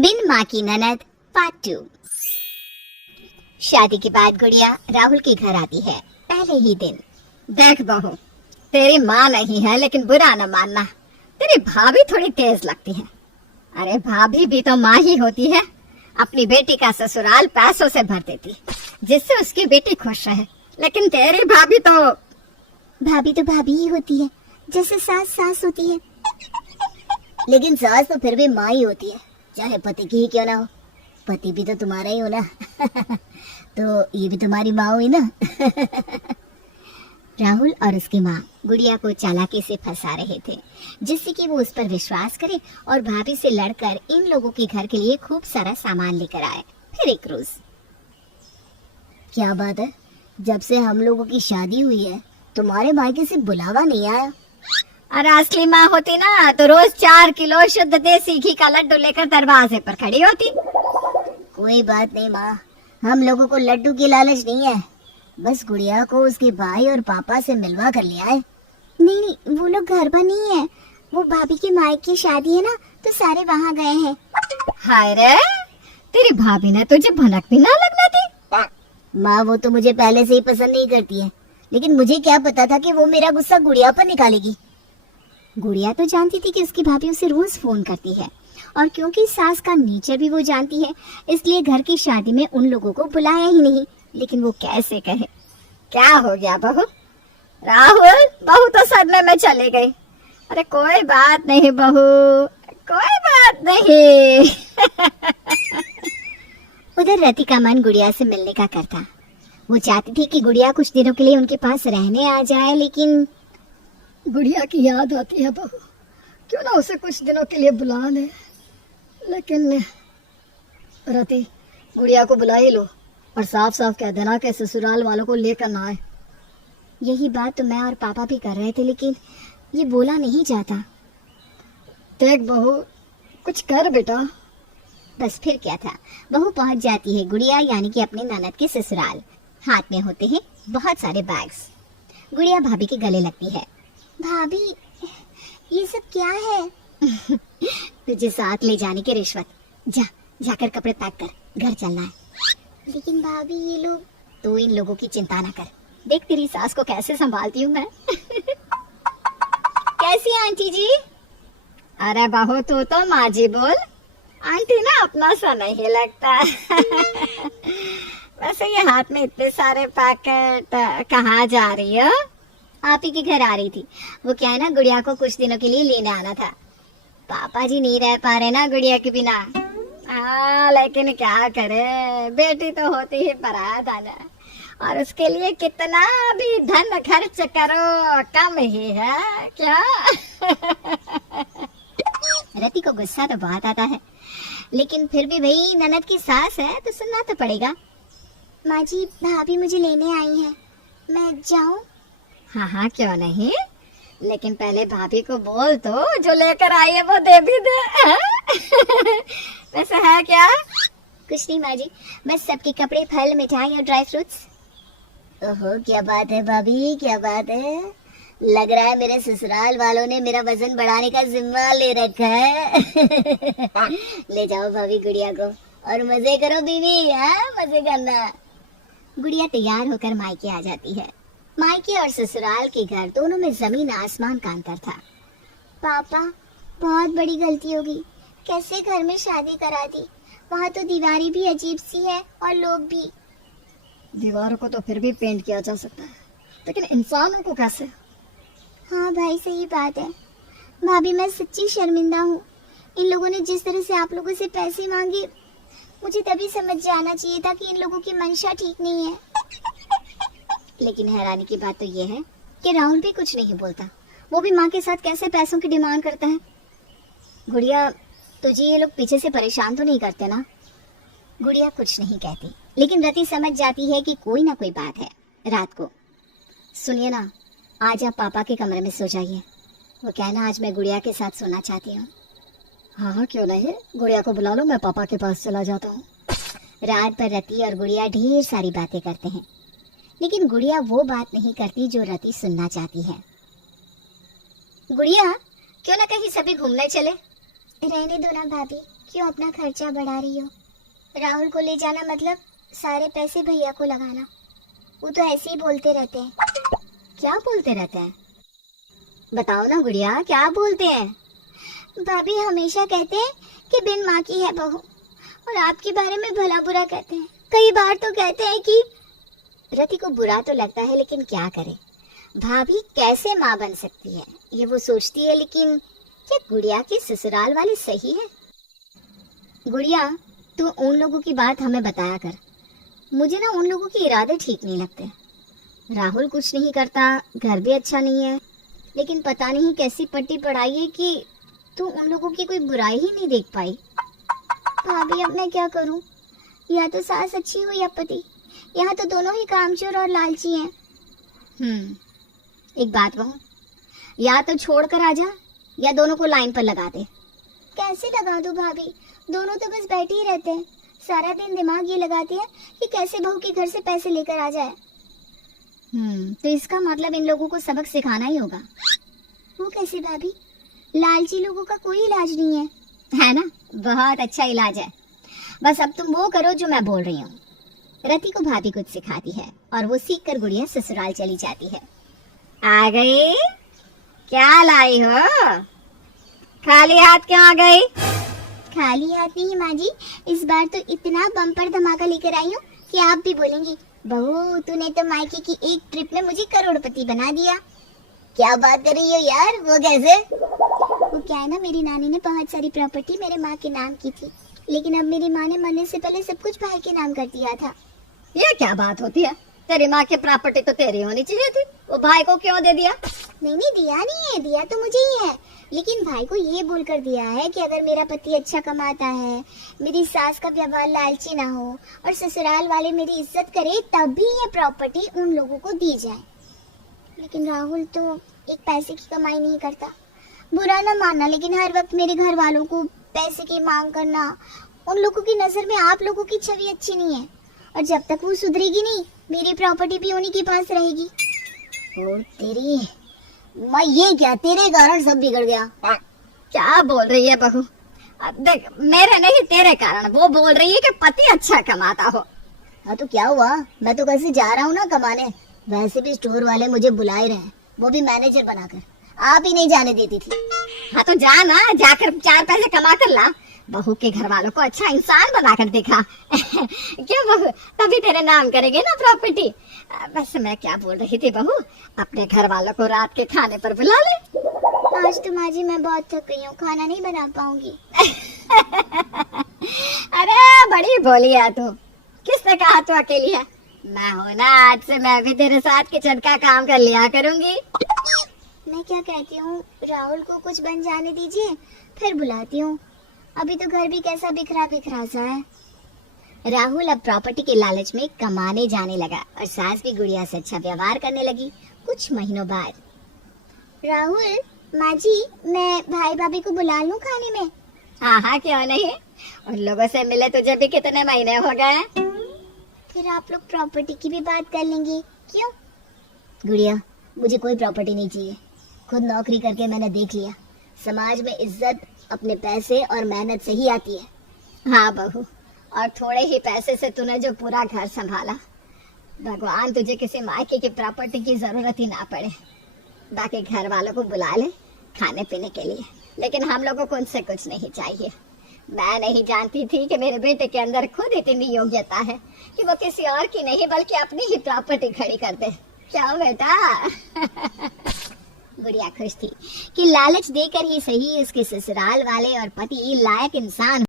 बिन माँ की ननद पार्ट 2। शादी के बाद गुड़िया राहुल के घर आती है पहले ही दिन। देख बहू, तेरी माँ नहीं है लेकिन बुरा न मानना, तेरी भाभी थोड़ी तेज लगती है। अरे भाभी भी तो माँ ही होती है। अपनी बेटी का ससुराल पैसों से भर देती जिससे उसकी बेटी खुश रहे, लेकिन तेरी भाभी तो भाभी ही होती है, जैसे सास सास होती है। लेकिन सास तो फिर भी माँ ही होती है, चाहे पति की ही क्यों ना हो। पति भी तो तुम्हारा ही हो ना। तो ये भी तुम्हारी माँ हुई ना। राहुल और उसकी माँ गुड़िया को चालाकी से फंसा रहे थे, जिससे कि वो उस पर विश्वास करे और भाभी से लड़कर इन लोगों के घर के लिए खूब सारा सामान लेकर आए। फिर एक रोज, क्या बात है, जब से हम लोगों की शादी हुई है तुम्हारे मायके से बुलावा नहीं आया। अरे असली माँ होती ना तो रोज 4 किलो शुद्ध देसी घी का लड्डू लेकर दरवाजे पर खड़ी होती। कोई बात नहीं माँ, हम लोगों को लड्डू की लालच नहीं है, बस गुड़िया को उसके भाई और पापा से मिलवा कर लिया है। नहीं, वो लोग घर पर नहीं है, वो भाभी के मायके की शादी है ना, तो सारे वहाँ गए हैं। हाय रे, तेरी भाभी ने तुझे भनक भी ना लगने दी। माँ वो तो मुझे पहले से ही पसंद नहीं करती है, लेकिन मुझे क्या पता था कि वो मेरा गुस्सा गुड़िया पर निकालेगी। गुड़िया तो जानती थी कि उसकी भाभी उसे रोज फोन करती है, और क्योंकि सास का नेचर भी वो जानती है, इसलिए घर की शादी में उन लोगों को बुलाया ही नहीं। लेकिन वो कैसे कहे। क्या हो गया बहू? राहुल, बहू तो सदमे में चली गई। अरे कोई बात नहीं बहू, कोई बात नहीं। उधर रति का मन गुड़िया से मिलने का करता। वो चाहती थी कि गुड़िया कुछ दिनों के लिए उनके पास रहने आ जाए, लेकिन गुड़िया की याद आती है बहू, क्यों ना उसे कुछ दिनों के लिए बुला ले। लेकिन रति, गुड़िया को बुला ही लो और साफ साफ कह देना कि ससुराल वालों को लेकर ना आए। यही बात तो मैं और पापा भी कर रहे थे, लेकिन ये बोला नहीं जाता। देख बहू, कुछ कर बेटा। बस फिर क्या था, बहू पहुंच जाती है गुड़िया यानी कि अपने ननद के ससुराल। हाथ में होते हैं बहुत सारे बैग्स। गुड़िया भाभी के गले लगती है। भाभी, ये सब क्या है? तुझे साथ ले जाने की रिश्वत। जाकर कपड़े पैक कर, घर चलना है। लेकिन भाभी ये लोग। तो इन लोगों की चिंता ना कर, देख तेरी सास को कैसे संभालती हूँ मैं। कैसी आंटी जी? अरे बहू, तू तो माँ जी बोल। आंटी ना अपना सा नहीं लगता। वैसे ये हाथ में इतने सारे पैकेट कहाँ जा रही है? आप ही के घर आ रही थी। वो क्या है ना, गुड़िया को कुछ दिनों के लिए लेने आना था। पापा जी नहीं रह पा रहे ना गुड़िया के बिना। लेकिन क्या करे, बेटी तो होती ही पराया धन है, और उसके लिए कितना भी धन खर्च करो कम ही है क्या। रति को गुस्सा तो बहुत आता है, लेकिन फिर भी भाई ननद की सास है तो सुनना तो पड़ेगा। माँ जी, भाभी मुझे लेने आई है, मैं जाऊं? हाँ, क्यों नहीं, लेकिन पहले भाभी को बोल तो जो लेकर आई है वो दे भी दे। वैसे है क्या? कुछ नहीं माँ जी, बस सबके कपड़े, फल, मिठाई और ड्राई फ्रूट्स। ओहो, क्या बात है भाभी, क्या बात है। लग रहा है मेरे ससुराल वालों ने मेरा वजन बढ़ाने का जिम्मा ले रखा है। ले जाओ भाभी गुड़िया को और मजे करो बीवी, मजे करना। गुड़िया तैयार होकर मायके आ जाती है। मायके और ससुराल के घर दोनों में जमीन आसमान का अंतर था। पापा, बहुत बड़ी गलती होगी, कैसे घर में शादी करा दी। वहाँ तो दीवारें भी अजीब सी है और लोग भी। दीवारों को तो फिर भी पेंट किया जा सकता है, लेकिन इंसानों को कैसे? हाँ भाई, सही बात है। भाभी, मैं सच्ची शर्मिंदा हूँ। इन लोगों ने जिस तरह से आप लोगों से पैसे मांगे, मुझे तभी समझ जाना चाहिए था कि इन लोगों की मंशा ठीक नहीं है। लेकिन हैरानी की बात तो ये है कि राहुल भी कुछ नहीं बोलता। वो भी माँ के साथ कैसे पैसों की डिमांड करता है। गुड़िया, तुझे ये लोग पीछे से परेशान तो नहीं करते ना? गुड़िया कुछ नहीं कहती, लेकिन रति समझ जाती है कि कोई ना कोई बात है। रात को, सुनिए ना, आज आप पापा के कमरे में सो जाइए। वो कहना आज मैं गुड़िया के साथ सोना चाहती हूँ। हाँ, क्यों नहीं, गुड़िया को बुला लो, मैं पापा के पास चला जाता हूँ। रात भर रति और गुड़िया ढेर सारी बातें करते हैं, लेकिन गुड़िया वो बात नहीं करती जो रति सुनना चाहती है। गुड़िया, क्यों ना कहीं सभी घूमने चले? रहने दो ना भाभी, क्यों अपना खर्चा बढ़ा रही हो? राहुल को ले जाना मतलब सारे पैसे भैया को लगाना। वो तो ऐसे ही बोलते रहते हैं। क्या बोलते रहते हैं? बताओ ना गुड़िया, क्या बोलते हैं? भाभी हमेशा कहते हैं कि बिन माँ की है बहू, और आपके बारे में भला बुरा कहते हैं। कई बार तो कहते हैं कि रति को बुरा तो लगता है, लेकिन क्या करे, भाभी कैसे माँ बन सकती है ये वो सोचती है। लेकिन क्या गुड़िया की ससुराल वाली सही है? गुड़िया, तू उन लोगों की बात हमें बताया कर। मुझे ना उन लोगों के इरादे ठीक नहीं लगते। राहुल कुछ नहीं करता, घर भी अच्छा नहीं है, लेकिन पता नहीं कैसी पट्टी पड़ाई है कि तू उन लोगों की कोई बुराई ही नहीं देख पाई। भाभी अब मैं क्या करूं? या तो सास अच्छी हो या पति, यहाँ तो दोनों ही कामचोर और लालची हैं। एक बात कहूँ, या तो छोड़ कर आ जा या दोनों को लाइन पर लगा दे। कैसे लगा दूं भाभी? दोनों तो बस बैठे ही रहते हैं। सारा दिन दिमाग ये लगाते हैं कि कैसे बहू के घर से पैसे लेकर आ जाए। तो इसका मतलब इन लोगों को सबक सिखाना ही होगा। वो कैसे भाभी? लालची लोगों का कोई इलाज नहीं है ना? बहुत अच्छा इलाज है। बस अब तुम वो करो जो मैं बोल रही हूँ। रति को भाभी कुछ सिखाती है और वो सीख कर गुड़िया ससुराल चली जाती है। आ गई? क्या लाई हो? खाली हाथ क्यों आ गई? खाली हाथ नहीं माँ जी, इस बार तो इतना बम्पर धमाका लेकर आई हूँ कि आप भी बोलेंगी, बहू तूने तो मायके की एक ट्रिप में मुझे करोड़पति बना दिया। क्या बात कर रही हो यार? वो कैसे? वो क्या है ना, मेरी नानी ने बहुत सारी प्रॉपर्टी मेरे माँ के नाम की थी, लेकिन अब मेरी माँ ने मरने से पहले सब कुछ भाई के नाम कर दिया था। ये क्या बात होती है? तेरी माँ की प्रॉपर्टी तो तेरी होनी चाहिए थी, वो भाई को क्यों दे दिया? नहीं दिया नहीं है, दिया तो मुझे ही है, लेकिन भाई को ये बोलकर दिया है कि अगर मेरा पति अच्छा कमाता है, मेरी सास का व्यवहार लालची ना हो और ससुराल वाले मेरी इज्जत करे, तभी ये प्रॉपर्टी उन लोगों को दी जाए। लेकिन राहुल तो एक पैसे की कमाई नहीं करता। बुरा ना मानना, लेकिन हर वक्त मेरे घर वालों को पैसे की मांग करना, उन लोगों की नजर में आप लोगों की छवि अच्छी नहीं है, और जब तक वो सुधरेगी नहीं, मेरी प्रॉपर्टी भी उन्हीं के पास रहेगी। ओ तेरी मैं, ये क्या तेरे कारण सब बिगड़ गया? क्या बोल रही है बहू? देख, मेरे नहीं तेरे कारण। वो बोल रही है कि पति अच्छा कमाता हो। हाँ तो क्या हुआ? मैं तो कैसे जा रहा हूँ ना कमाने। वैसे भी स्टोर वाले मुझे बुला ही रहे हैं, वो भी मैनेजर बनाकर। आप ही नहीं जाने देती थी। हाँ तो जा ना, जाकर 4 पैसे कमा कर ला। बहू के घर वालों को अच्छा इंसान बनाकर दिखा। क्यों बहू, तभी तेरे नाम करेंगे ना प्रॉपर्टी। वैसे मैं क्या बोल रही थी बहू, अपने घर वालों को रात के खाने पर बुला ले। आज तो माँ जी मैं बहुत थक गई हूँ, खाना नहीं बना पाऊंगी। अरे बड़ी बोली है तू। किसने कहा तू अकेली है? मैं हूँ ना, आज से मैं भी तेरे साथ किचन का काम कर लिया करूंगी। मैं क्या कहती हूँ, राहुल को कुछ बन जाने दीजिए, फिर बुलाती हूँ। अभी तो घर भी कैसा बिखरा बिखरा सा है। राहुल अब प्रॉपर्टी के लालच में कमाने जाने लगा और सास भी गुड़िया से अच्छा व्यवहार करने लगी। कुछ महीनों बाद, राहुल माँ जी, मैं भाई भाभी को बुला लूं खाने में? हाँ क्यों नहीं। उन लोगों से मिले तुझे भी कितने महीने हो गए। फिर आप लोग प्रॉपर्टी की भी बात कर लेंगे। क्यों? गुड़िया, मुझे कोई प्रॉपर्टी नहीं चाहिए। खुद नौकरी करके मैंने देख लिया, समाज में इज्जत अपने पैसे और मेहनत से ही आती है। हाँ बहू, और थोड़े ही पैसे से तूने जो पूरा घर संभाला, भगवान तुझे किसी मायके की प्रॉपर्टी की जरूरत ही ना पड़े। बाकी घर वालों को बुला ले खाने पीने के लिए, लेकिन हम लोगों को उनसे कुछ नहीं चाहिए। मैं नहीं जानती थी कि मेरे बेटे के अंदर खुद इतनी योग्यता है कि वो किसी और की नहीं बल्कि अपनी ही प्रॉपर्टी खड़ी कर दे। क्या बेटा? गुड़िया खुश थी कि लालच देकर ही सही उसके ससुराल वाले और पति लायक इंसान